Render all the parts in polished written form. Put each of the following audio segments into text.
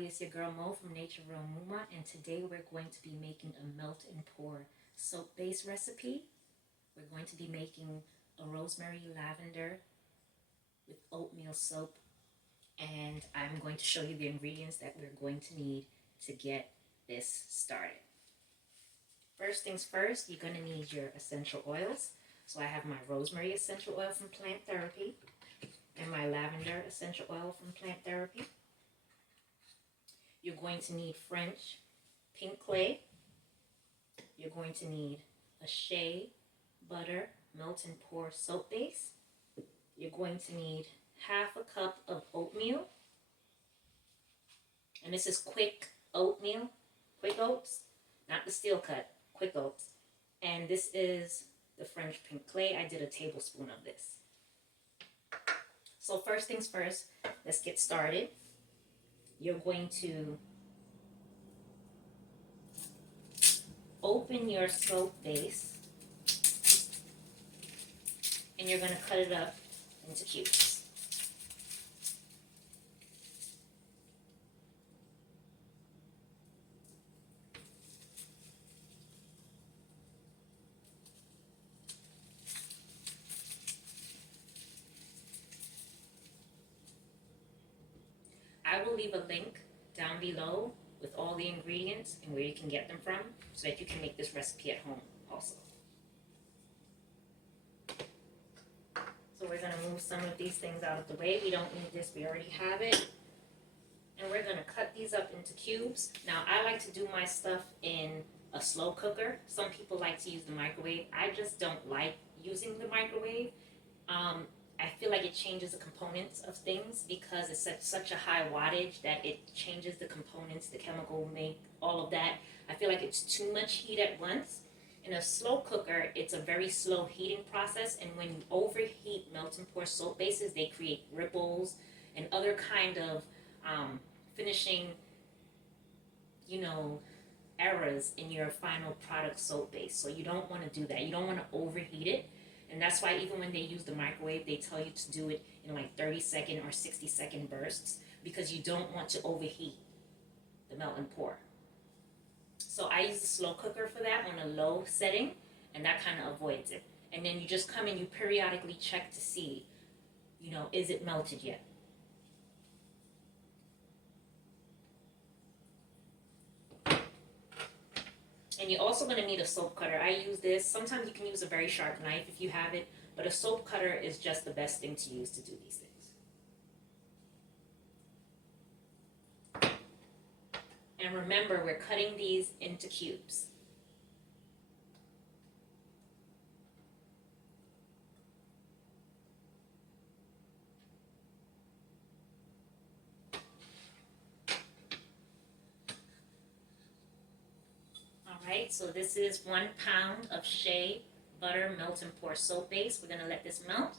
everybody, it's your girl Mo from Natureal Muma, and today we're going to be making a melt and pour soap base recipe. We're going to be making a rosemary lavender with oatmeal soap, and I'm going to show you the ingredients that we're going to need to get this started. First things first, you're going to need your essential oils. So I have my Rosemary Essential Oil from Plant Therapy and my Lavender Essential Oil from Plant Therapy. You're going to need French pink clay. You're going to need a Shea butter melt and pour soap base. You're going to need half a cup of oatmeal. And this is quick oatmeal, quick oats, not the steel cut, quick oats. And this is the French pink clay. I did a tablespoon of this. So first things first, let's get started. You're going to open your soap base and you're going to cut it up into cubes. I will leave a link down below with all the ingredients and where you can get them from so that you can make this recipe at home also. So we're going to move some of these things out of the way. We don't need this, we already have it. And we're going to cut these up into cubes. Now I like to do my stuff in a slow cooker. Some people like to use the microwave. I just don't like using the microwave. I feel like it changes the components of things because it's such a high wattage that it changes the components, the chemical make, all of that. I feel like it's too much heat at once. In a slow cooker, it's a very slow heating process, and when you overheat melt and pour soap bases, they create ripples and other kind of finishing, errors in your final product soap base. So you don't want to do that. You don't want to overheat it. And that's why even when they use the microwave, they tell you to do it in like 30-second or 60-second bursts because you don't want to overheat the melt and pour. So I use the slow cooker for that on a low setting, and that kind of avoids it. And then you just come and you periodically check to see, is it melted yet? And you're also going to need a soap cutter. I use this. Sometimes you can use a very sharp knife if you have it, but a soap cutter is just the best thing to use to do these things. And remember, we're cutting these into cubes. Alright, so this is 1 pound of Shea butter melt and pour soap base. We're going to let this melt.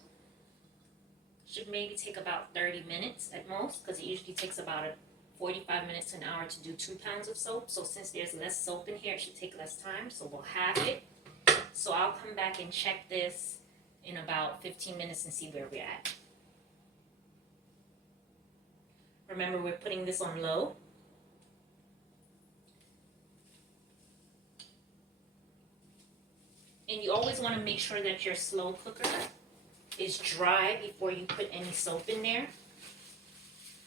Should maybe take about 30 minutes at most because it usually takes about 45 minutes to an hour to do 2 pounds of soap. So since there's less soap in here, it should take less time. So we'll halve it. So I'll come back and check this in about 15 minutes and see where we're at. Remember, we're putting this on low. And you always want to make sure that your slow cooker is dry before you put any soap in there.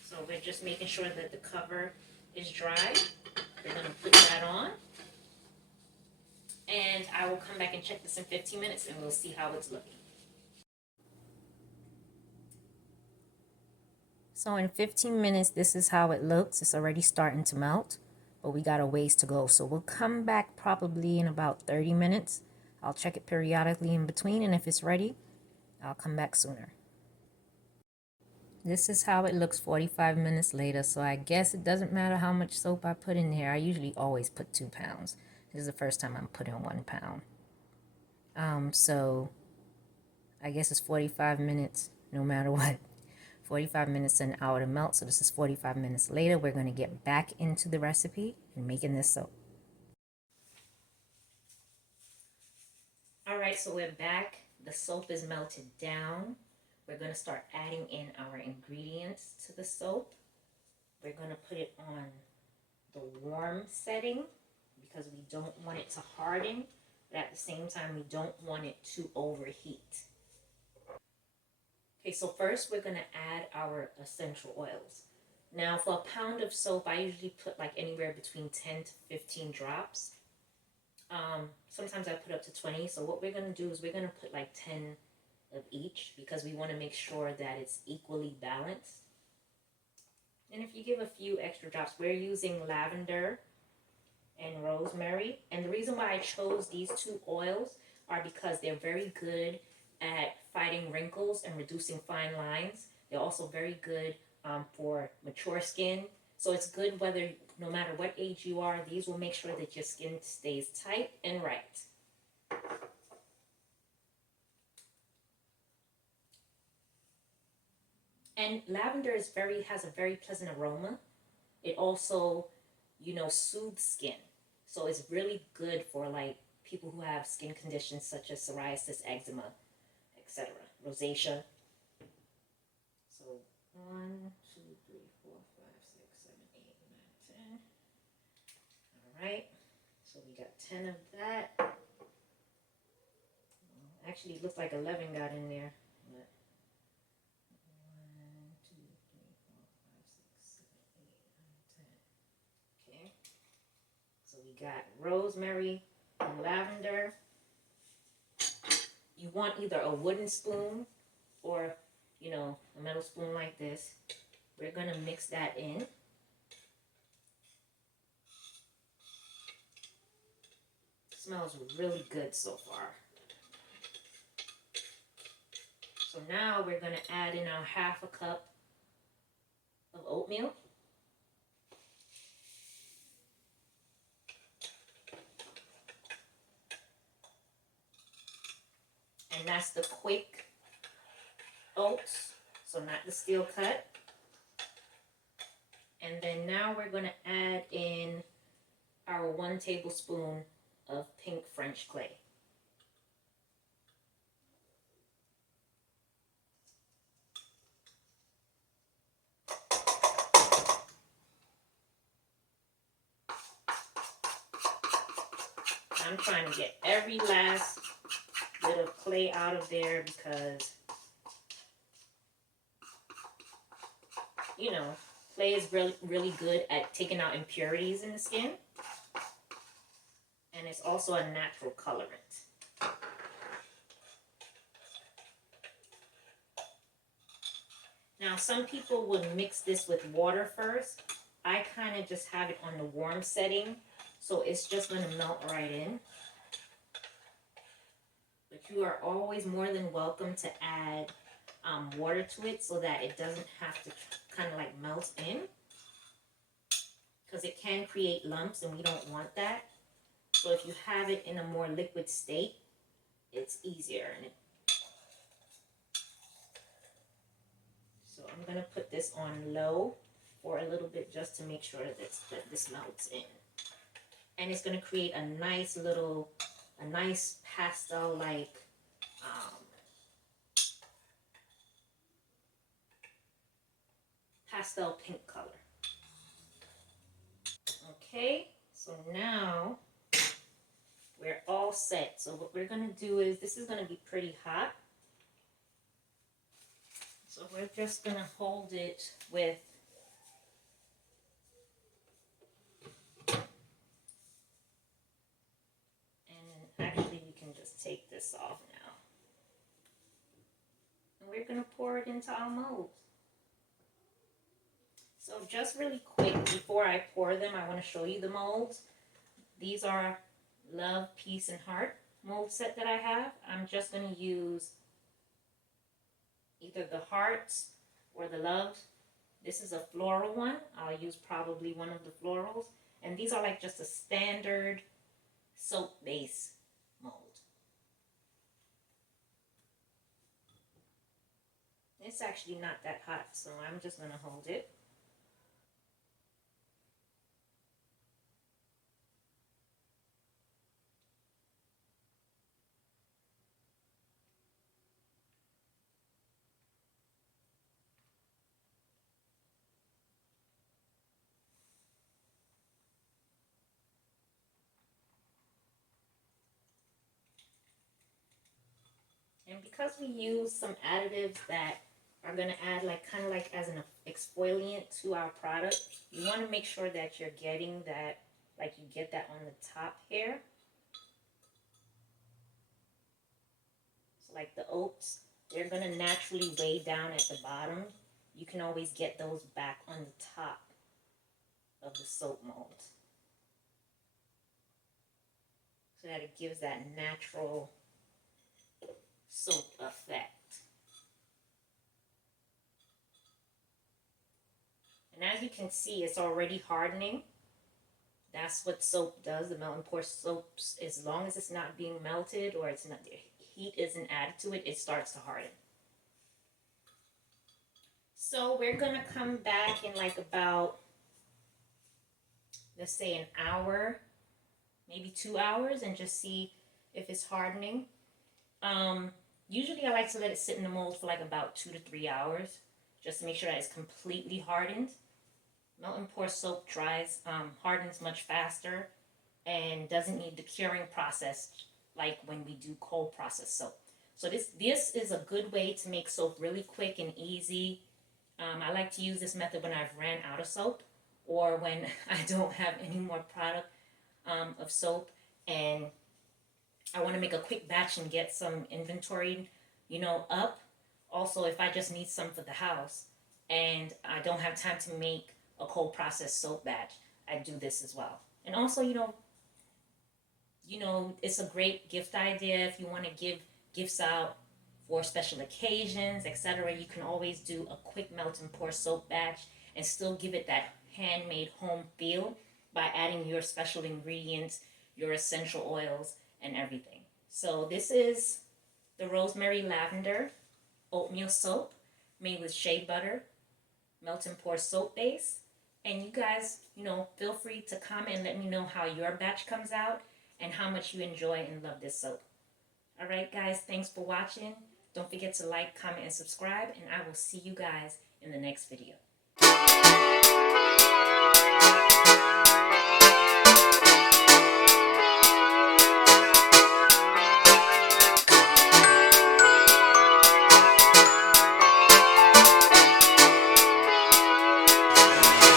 So we're just making sure that the cover is dry. We're going to put that on. And I will come back and check this in 15 minutes and we'll see how it's looking. So in 15 minutes, this is how it looks. It's already starting to melt, but we got a ways to go. So we'll come back probably in about 30 minutes. I'll check it periodically in between, and if it's ready, I'll come back sooner. This is how it looks 45 minutes later, so I guess it doesn't matter how much soap I put in here. I usually always put 2 pounds. This is the first time I'm putting 1 pound. So I guess it's 45 minutes no matter what. 45 minutes to an hour to melt, so this is 45 minutes later. We're going to get back into the recipe and making this soap. Alright, so we're back. The soap is melted down. We're going to start adding in our ingredients to the soap. we're going to put it on the warm setting because we don't want it to harden, but at the same time, we don't want it to overheat. Okay, so first we're going to add our essential oils. Now, for a pound of soap, I usually put like anywhere between 10 to 15 drops. Sometimes I put up to 20. So what we're going to do is we're going to put like 10 of each because we want to make sure that it's equally balanced. And if you give a few extra drops, we're using lavender and rosemary. And the reason why I chose these two oils are because they're very good at fighting wrinkles and reducing fine lines. They're also very good for mature skin. So it's good whether, no matter what age you are, these will make sure that your skin stays tight and right. And lavender has a very pleasant aroma. It also, soothes skin. So it's really good for like people who have skin conditions such as psoriasis, eczema, etc., rosacea. So 1, 2, 3, 4, 5, 6, 7, 8, 9, 10. All right. So we got 10 of that. Actually, it looks like 11 got in there. But 1, 2, 3, 4, 5, 6, 7, 8, 9, 10. Okay. So we got rosemary and lavender. You want either a wooden spoon or, a metal spoon like this. We're going to mix that in. It smells really good so far. So now we're going to add in our half a cup of oatmeal. And that's the quick oats, so not the steel cut. And then now we're going to add in our 1 tablespoon of pink French clay. I'm trying to get every last bit of clay out of there because, clay is really, really good at taking out impurities in the skin. And it's also a natural colorant. Now, some people would mix this with water first. I kind of just have it on the warm setting, so it's just going to melt right in. But you are always more than welcome to add water to it so that it doesn't have to kind of like melt in, because it can create lumps and we don't want that. So if you have it in a more liquid state, it's easier. So I'm going to put this on low for a little bit just to make sure that this melts in. And it's going to create a nice pastel-like pastel pink color. Okay, so now we're all set. So what we're going to do is, this is going to be pretty hot. So we're just going to hold it with actually, we can just take this off now. And we're going to pour it into our molds. So just really quick, before I pour them, I want to show you the molds. These are Love, Peace, and Heart mold set that I have. I'm just going to use either the hearts or the loves. This is a floral one. I'll use probably one of the florals. And these are like just a standard soap base mold. It's actually not that hot, so I'm just going to hold it. And because we use some additives that are going to add like kind of like as an exfoliant to our product, you want to make sure that you're getting that, like you get that on the top here. So like the oats, they're going to naturally weigh down at the bottom. You can always get those back on the top of the soap mold, so that it gives that natural soap effect. And as you can see, it's already hardening. That's what soap does. The melt and pour soaps, as long as it's not being melted or it's not, the heat isn't added to it, it starts to harden. So we're gonna come back in like about, let's say an hour, maybe 2 hours, and just see if it's hardening. Usually I like to let it sit in the mold for like about 2 to 3 hours, just to make sure that it's completely hardened. Melt and pour soap hardens much faster and doesn't need the curing process like when we do cold process soap. So this is a good way to make soap really quick and easy. I like to use this method when I've ran out of soap, or when I don't have any more product of soap and I want to make a quick batch and get some inventory, up. Also, if I just need some for the house and I don't have time to make a cold processed soap batch, I do this as well. And also, it's a great gift idea if you want to give gifts out for special occasions, etc. You can always do a quick melt and pour soap batch and still give it that handmade home feel by adding your special ingredients, your essential oils, and everything. So this is the Rosemary Lavender oatmeal soap made with shea butter, melt and pour soap base. And you guys, feel free to comment and let me know how your batch comes out and how much you enjoy and love this soap. All right, guys, thanks for watching. Don't forget to like, comment, and subscribe, and I will see you guys in the next video.